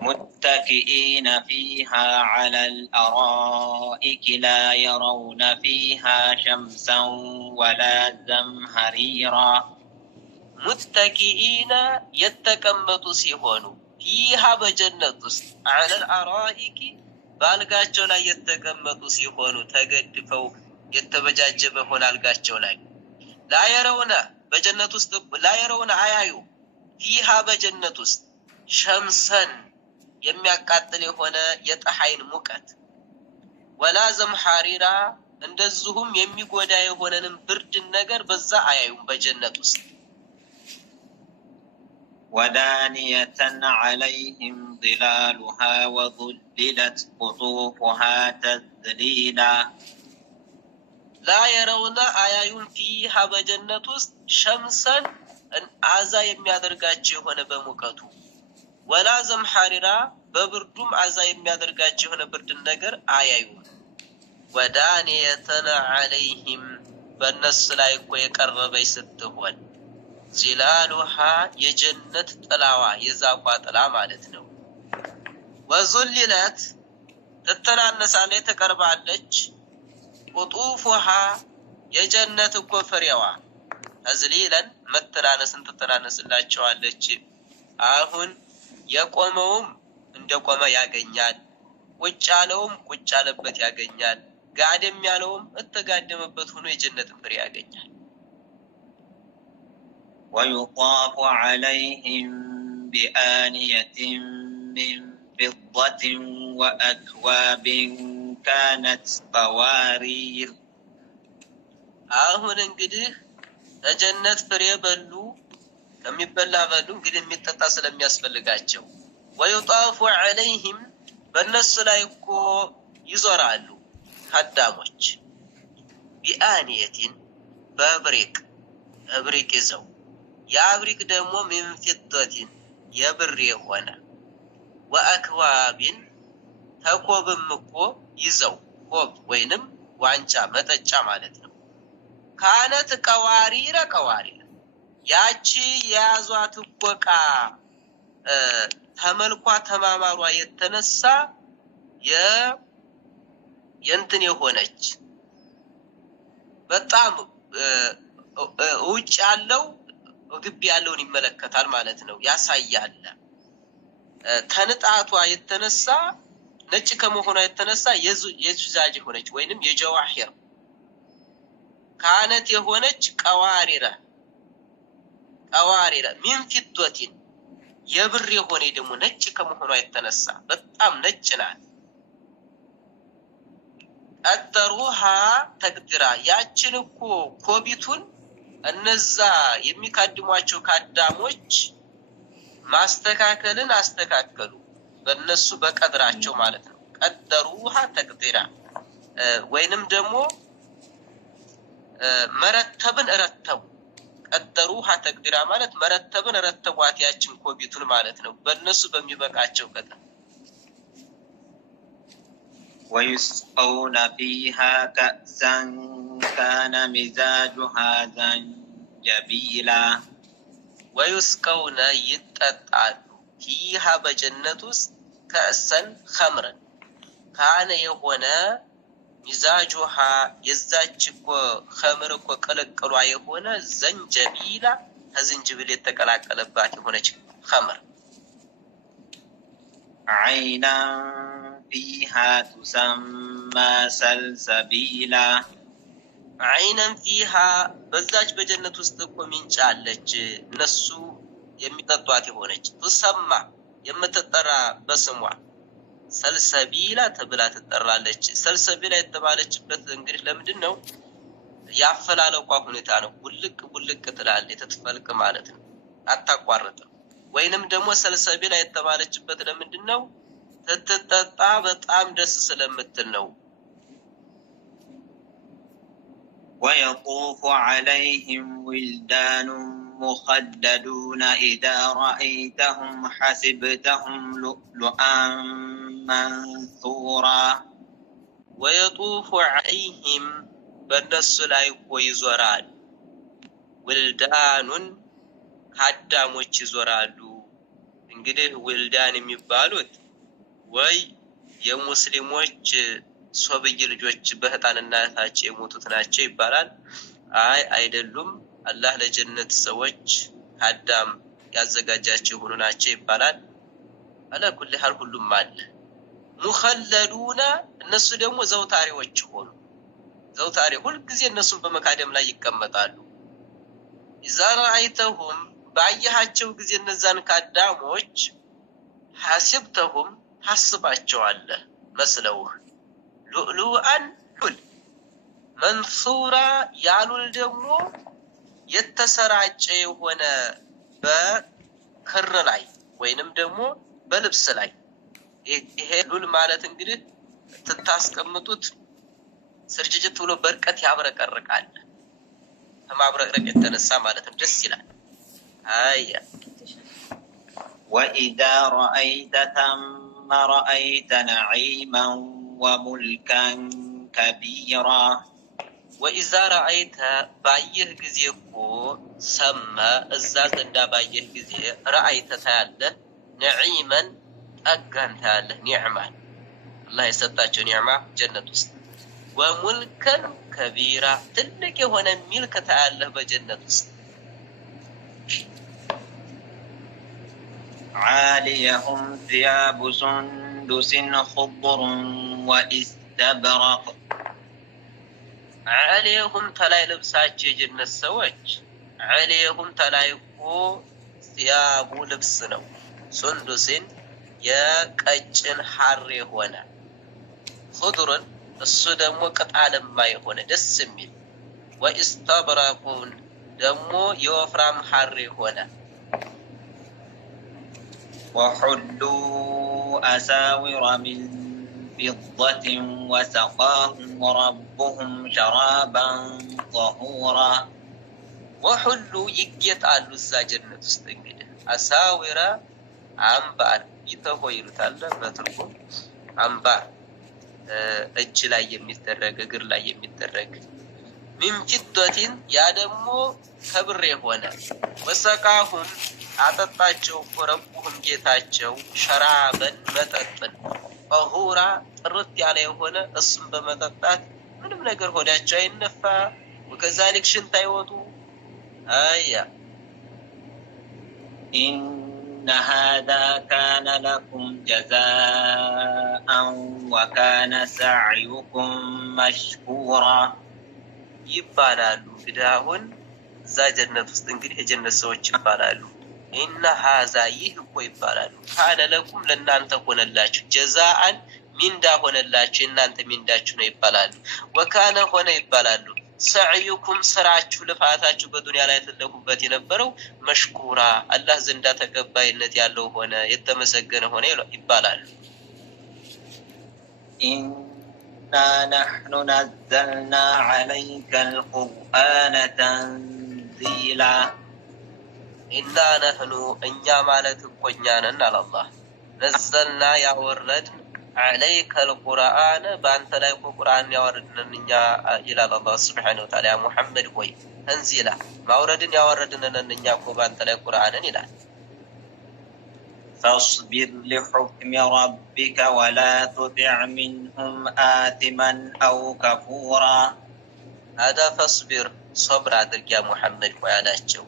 متكئين فيها على الأرائك لا يرون فيها شمسا ولا زمهريرا متكئين يتكمتوا سيهونوا فيها بجنة على الأرائك بالغاچو ላይ የተቀመጡ ሲሆኑ ተገድፈው የተበጃጀበ ሆነ አልጋቸው ላይ لا يرون በጀነት ውስጥ لا يرون አያዩ فيها በጀነት ውስጥ ሸምሰን የሚያቃጥል የሆነ የፀሐይን ሙቀት ወላ ዘምሐሪራ እንደዚሁም የሚጎዳ የሆነንም ብርድን ነገር በዛ አያዩም በጀነት ውስጥ ودانية عليهم ظلالها وظللت قطوفها تذليلا لا يرون አያዩም فيها በጀነት ውስጥ ሸምሰን አዛ የሚያደርጋቸው የሆነ በሙቀቱ ወላ ዘምሐሪራ በብርዱም አዛ የሚያደርጋቸው የሆነ ብርድን ነገር አያዩም ወዳንየተን عليهم በእነሱ ላይ እኮ የቀረበች ስትሆን ዚላሉሃ የጀነት ጥላዋ የዛፏ ጥላ ማለት ነው ወዙልለት ተተናነሳለች ተቀርባለች ቁጡፉሃ የጀነት እኮ ፍሬዋ ተዝሊለን መተናነስን ተተናነስላቸዋለች አሁን የቆመውም እንደቆመ ያገኛል ቁጭ ያለውም ቁጭ ያለበት ያገኛል ጋደም ያለውም እተጋደመበት ሆኖ የጀነት ፍሬ ያገኛል ويطاف عليهم بآنية من فضة وأكواب كانت قوارير አሁን እንግዲህ ለጀነት ፍሬ በሉ ከሚበላ በሉ እንግዲህ የሚጠጣ ስለሚያስፈልጋቸው ويطاف عليهم በእነሱ ላይ እኮ ይዞራሉ ታዳሞች بآنية በብሪቅ እብሪቅ ይዘው ያብሪቅ ደግሞ من فضة የብር የሆነ وأكواب ተኮብም እኮ ይዘው ኮብ ወይንም ዋንጫ መጠጫ ማለት ነው ካነት ቀዋሪረ ቀዋሪረ ያቺ የያዟት ቆቃ ተመልኳ ተማማሯ የተነሳ የእንትን የሆነች በጣም ውጭ ያለው ግቢ ያለውን ይመለከታል ማለት ነው ያሳያል ከንጣቷ የተነሳ ነጭ ከመሆኗ የተነሳ የዙዛጅ ሆነች ወይንም የጀዋሂር ካነት የሆነች ቀዋሪረ من فضة የብር የሆነ ደግሞ ነጭ ከመሆኗ የተነሳ በጣም ነጭ ናት ቀደሩሃ ተቅድራ ያችን እኮ ኮቢቱን እነዛ የሚካድሟቸው ካዳሞች ማስተካከልን አስተካከሉ በእነሱ በቀድራቸው ማለት ነው ቀደሩሃ ተቅድራ ወይንም ደግሞ መረተብን ረተቡ ቀደሩሃ ተቅድራ ማለት መረተብን ረተቧት ያችን ኮቢቱን ማለት ነው በእነሱ በሚበቃቸው ቀጥታ ويسقون فيها كأسا كان مزاجها زنجبيلا ويسقون يتطعن فيها بجنة كأسا خمرا كان يهونا مزاجها يزاجك خمر وقلقلوا يهونا زنجبيلا زنجبيل يتقلقلبات يهونا خمر عينا فيها تسمى سلسبيلا عينا فيها በዛች በጀነት ውስጥ እኮ ምንጭ አለች እነሱ የሚጠጧት የሆነች ተሰማ የምትጠራ በስሟ ሰልሰቢላ ተብላ ትጠራለች ሰልሰቢላ የተባለችበት እንግዲህ ለምንድነው ያፈላለቋ ሁኔታ ነው ውልቅ ውልቅ ትላለች ተትፈልቅ ማለት ነው አታቋርጥም ወይንም ደግሞ ሰልሰቢላ የተባለችበት ለምንድነው ተተጣጣ በጣም ደስ ስለምትል ነው ويطوف عليهم ولدان مخلدون إذا رأيتهم حسبتهم لؤلؤا منثورا ويطوف عليهم በእነሱ ላይ ይዞራል ولدان ካዳሞች ይዞራሉ እንግዲህ ውልዳን የሚባሉት ወይ የሙስሊሞች ሶብይ ልጆች በህፃንነታቸው የሞቱት ናቸው ይባላል። አይ አይደሉም፣ አላህ ለጀነት ሰዎች አዳም ያዘጋጃቸው ሆኖ ናቸው ይባላል። አለ ኩል ሐል ሁሉም አለ። ሙኸለዱና እነሱ ደግሞ ዘውታሪዎች ሆኑ። ዘውታሪ ሁሉ ጊዜ እነሱን በመካደም ላይ ይቀመጣሉ። ኢዛ ረአይተሁም ባየሃቸው ጊዜ እነዛን ካዳሞች ሐሲብተሁም ታስባቸዋለህ መስለውህ ሉዕሉአን ሁል መንሱራ ያሉል ደግሞ የተሰራጨ የሆነ በክር ላይ ወይንም ደግሞ በልብስ ላይ ይሄ ሉል ማለት እንግዲህ ተታስቀምጡት ስርጭት ብሎ በርቀት ያብረቀርቃል። ከማብረቅረቅ የተነሳ ማለትም ደስ ይላል። አያ وإذا رأيت ثم رأيت نعيما وملكا كبيرا وإذا رأيت بايه ጊዜኮ ሰማ እዛ ዘንዳ ባየህ ጊዜ رأيت ታያለህ نعيما ጠጋን ታያለህ ኒዕማ አላህ የሰጣቸው ኒዕማ ጀነት ውስጥ وملكا كبيرا ትልቅ የሆነ ሚልክ ታያለህ በጀነት ውስጥ عاليهم ثياب سندس خضر واستبرق عليهم تلاي لبساቸው የጀነት ሰዎች عليهم ተላይኮ ثياب ልብስ ነው سندسን የቀጭን ሐር የሆነ خضرን እሱ ደግሞ ቅጣልማ የሆነ ደስ የሚል واستبرقون ደግሞ የወፍራም ሐር የሆነ وحلوا أساور من فضة وسقاهم ربهم شرابا طهورا وحلوا يقيطالو እዛ ጀነት ውስጥ እንግዲህ አሳዊራ አምባር ይተሆይሩታል በትርጉም አምባር እጅ ላይ የሚደረግ እግር ላይ የሚደረግ من فضة ያ ደግሞ ከብር የሆነ ወሰቃሁም አጠጣቸው ረቡሁም ጌታቸው ሸራበን መጠጥን ጠሁራ ጥርት ያለ የሆነ እሱም በመጠጣት ምንም ነገር ሆዳቸው አይነፋ ወከዛሊክ ሽንት አይወጡ አያ إن هذا كان لكم جزاء وكان سعيكم مشكورا ይባላሉ እንግዲህ አሁን እዛ ጀነት ውስጥ እንግዲህ የጀነት ሰዎች ይባላሉ إن هذا ይህኮ ይባላሉ ካለ ለኩም ለናንተ ሆነላችሁ ጀዛአን ሚንዳ ሆነላችሁ እናንተ ሚንዳችሁ ነው ይባላሉ ወካነ ሆነ ይባላሉ ሰዕዩኩም ስራችሁ ልፋታችሁ በዱንያ ላይ ተለኩበት የነበረው መሽኩራ አላህ ዘንዳ ተቀባይነት ያለው ሆነ የተመሰገነ ሆነ ይባላሉ إنا نحن نزلنا عليك القرآن تنزيلا إنا نحن إنيا مالت كونيانا على الله نزلنا يا ورد عليك القرآن بأنت لا يكون القرآن يا وردنا إلى الله سبحانه وتعالى يا محمد هوي تنزيلا ما وردن يا وردنا ننيا بأنت لا يكون القرآن إلى فاصبر لحكم ربك ولا تطع منهم آثما أو كفورا هذا فاصبر صبر عدك يا محمد وعلاتشو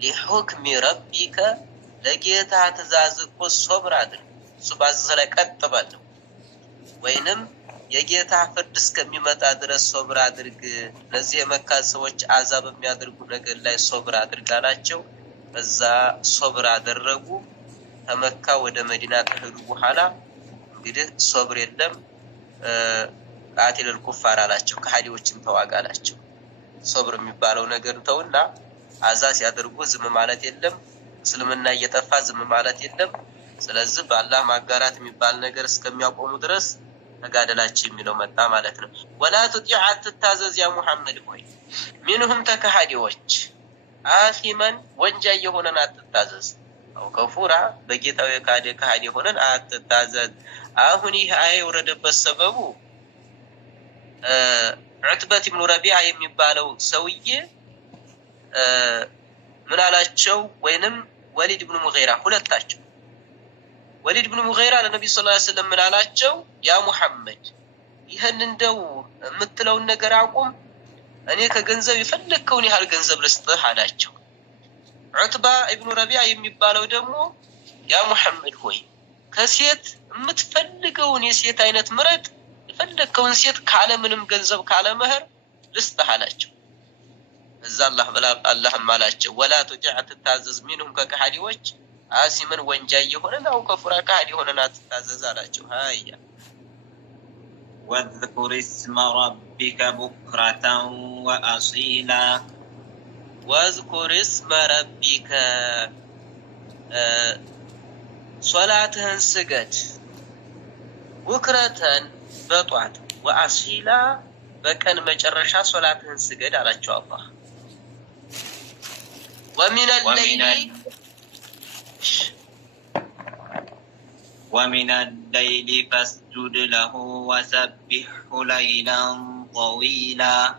لحكم ربك لقيتها تزازق الصبر عدك سبعز لك أتبالو وينم يجيتها فردس كميمة أدرس صبر عدك نزي مكة سوچ عذاب ميادرقو نقل لاي صبر عدك علاتشو فزا صبر عدرقو ከመካ ወደ መዲና ከሄዱ በኋላ እንግዲህ ሶብር የለም ቃቲል الكفار አላቸው ከሃዲዎችን ተዋጋላቸው ሶብር የሚባለው ነገር ተውና አዛዝ ያደርጉ ዝም ማለት የለም እስልምና እየጠፋ ዝም ማለት የለም ስለዚህ በአላህ ማጋራት የሚባል ነገር እስከሚያቆሙ ድረስ ተጋደላቸው የሚለው መጣ ማለት ነው ወላ تطيع ተታዘዝ ያ ሙሐመድ ሆይ منهم ተከሃዲዎች አሲመን ወንጀል የሆነን አትታዘዝ أو كفورا بجيتاو يكاد كهادي هونن أتتازد أهوني هاي ورد بسببو عتبة بن ربيعة يمبالو سوية من على الشو وينم وليد بن مغيرة هلتاچو ወሊድ ብን ሙገይራ ለነብዩ ሰለላሁ ዐለይሂ ወሰለም ምን አላቸው? ያ ሙሐመድ ይህን እንደው የምትለውን ነገር አቁም፣ እኔ ከገንዘብ የፈለከውን ያህል ገንዘብ ልስጥህ አላቸው። ዑትባ ኢብኑ ረቢዓ የሚባለው ደግሞ ያ ሙሐመድ ሆይ ከሴት የምትፈልገውን የሴት አይነት ምረጥ፣ የፈለከውን ሴት ካለ ምንም ገንዘብ ካለ መህር ልስጥህ አላቸው። እዛ አላህም አላቸው ወላ ቱጢዕ ትታዘዝ ሚንሁም ከከሃዲዎች አሲምን ወንጃይ የሆነን አው ከፉራ ከሃዲ የሆነን አትታዘዝ አላቸው። ሃያ واذكر اسم ربك بكرة وأصيلا واذكر اسم ربك صلاتهن سجد بكرة بطعت وأصيلا بكن مجرشا صلاتهن سجد على الله. ومن الليل فاسجد له وسبحه ليلا طويلا.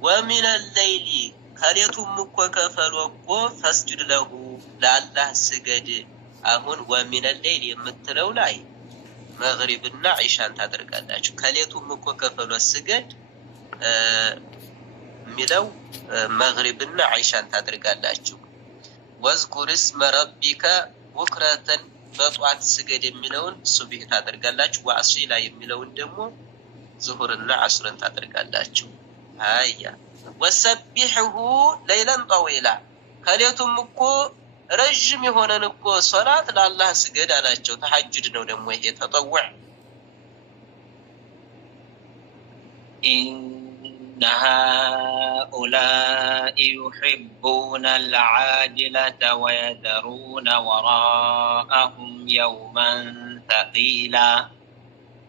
ومن الليل كليتم كفلوكو فاسجد له لله سجد. አሁን ومن الليل የምትለው ላይ መግሪብና ዒሻን ታደርጋላችሁ። ከሌቱም እኮ ከፈሉ ስገድ ሚለው መግሪብና ዒሻን ታደርጋላችሁ። واذكر اسم ربك بكرة በጧት ስገድ የሚለውን ሱብህ ታደርጋላችሁ። ወአሲላ የሚለውን ደግሞ ዙሁርና ዐስርን ታደርጋላችሁ። አያ ወሰቢሁ ለይለን ጠዊላ ከሌቱም እኮ ረጅም የሆነን እኮ ሶላት ለአላህ ስገድ አላቸው። ተሐጁድ ነው ደግሞ ይሄ ተጠውዕ። إن هؤلاء يحبون العاجلة ويذرون وراءهم يوما ثقيلا.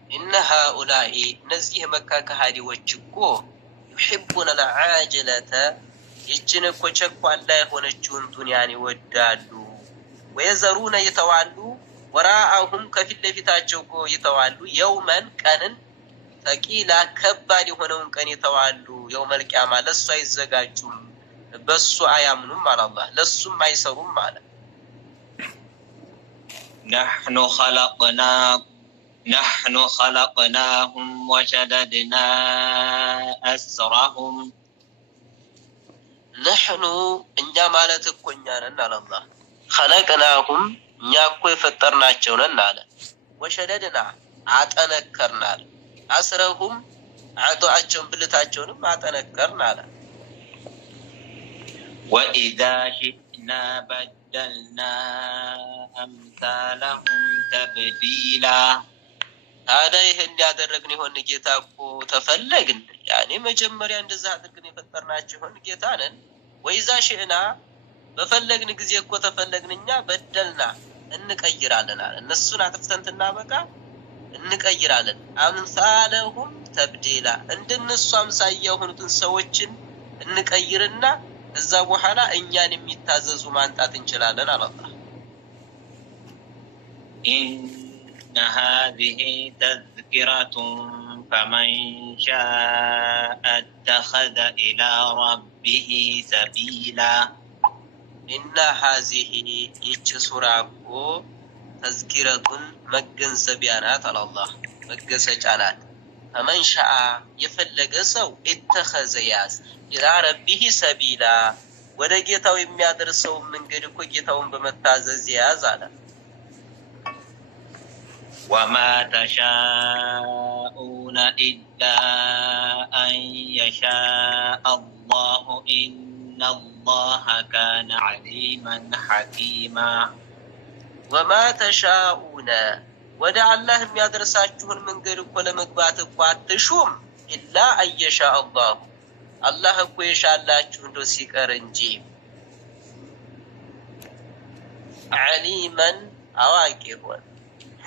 إن هؤلاء نزيه مكة كهادي وجكو يحبون العاجلة يجنكو شكو الله يخون الجونتون يعني ودالو ويذرون يتوالو وراءهم كفل في تاجوكو يتوالو يوما كان ثقيلا ከባድ የሆነውን ቀን ይተዋሉ። يوم القيامة ለሱ አይዘጋጁም፣ በሱ አያምኑም አለ አላህ፣ ለሱም አይሰሩም አለ። نحن خلقناهم وشددنا أسرهم. نحن እኛ ማለት እኮ እኛ ነን አለ አላህ። خلقناهم እኛ እኮ የፈጠርናቸው ነን አለ። ወሸደድና አጠነከርናል አስረሁም አጧቸውን ብልታቸውንም አጠነከርን አለ። وإذا شئنا بدلنا أمثالهم تبديلا. ታዲያ ይሄን ያደረግን ይሆን ጌታ እኮ ተፈለግን፣ ያኔ መጀመሪያ እንደዛ አድርገን የፈጠርናቸው ይሆን ጌታ ነን። ወይዛ ሽእና በፈለግን ጊዜ እኮ ተፈለግን እኛ በደልና እንቀይራለን አለ። እነሱን አጥፍተን እናበቃ እንቀይራለን። አምሳለሁም ተብዲላ እንደነሱ አምሳያ የሆኑትን ሰዎችን እንቀይርና እዛ በኋላ እኛን የሚታዘዙ ማንጣት እንችላለን አለ አላህ። إن هذه تذكرة فمن شاء اتخذ إلى ربه سبيلا. إن هذه يجسراكو ተዝኪረቱን መገንዘቢያ ናት አለ አላህ፣ መገሰጫ ናት። ፈመን ሻአ የፈለገ ሰው ኢተኸዘ ያዝ ኢላ ረቢሂ ሰቢላ ወደ ጌታው የሚያደርሰው መንገድ እኮ ጌታውን በመታዘዝ ያዝ አለ። ወማ ተሻኡነ ኢላ አን የሻአ አላሁ ኢነላሀ ካነ ዐሊመን ሐኪማ። ወማ ተሻኡነ ወደ አላህ የሚያደርሳችሁን መንገድ እኮ ለመግባት እኮ አትሹም ኢላ አየሻ አላህ አላህ እኮ የሻላችሁ እንደው ሲቀር እንጂ። ዐሊመን አዋቂ ሆነ፣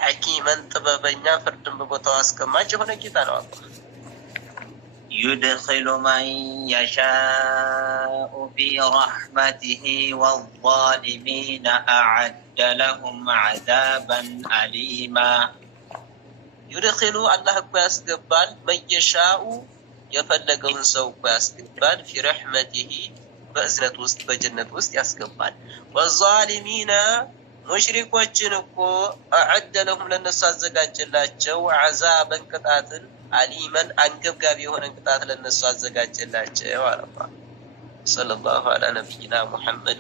ሐኪመን ጥበበኛ፣ ፍርድን በቦታው አስቀማጭ የሆነ ጌታ ነው አላህ። يدخل من يشاء في رحمته والظالمين أعد لهم عذابا أليما. يدخل الله يسقبال من يشاء يفلقون سوف يسقبال في رحمته بأزنة وسط بجنة وسط يسقبال. والظالمين ሙሽሪኮችን እኮ አዕደ ለሁም ለነሱ አዘጋጀላቸው አዛበን ቅጣትን አሊመን አንገብጋቢ የሆነ ቅጣት ለነሱ አዘጋጀላቸው አለ አላህ ሰለላሁ ዐላ ነቢይና ሙሐመድ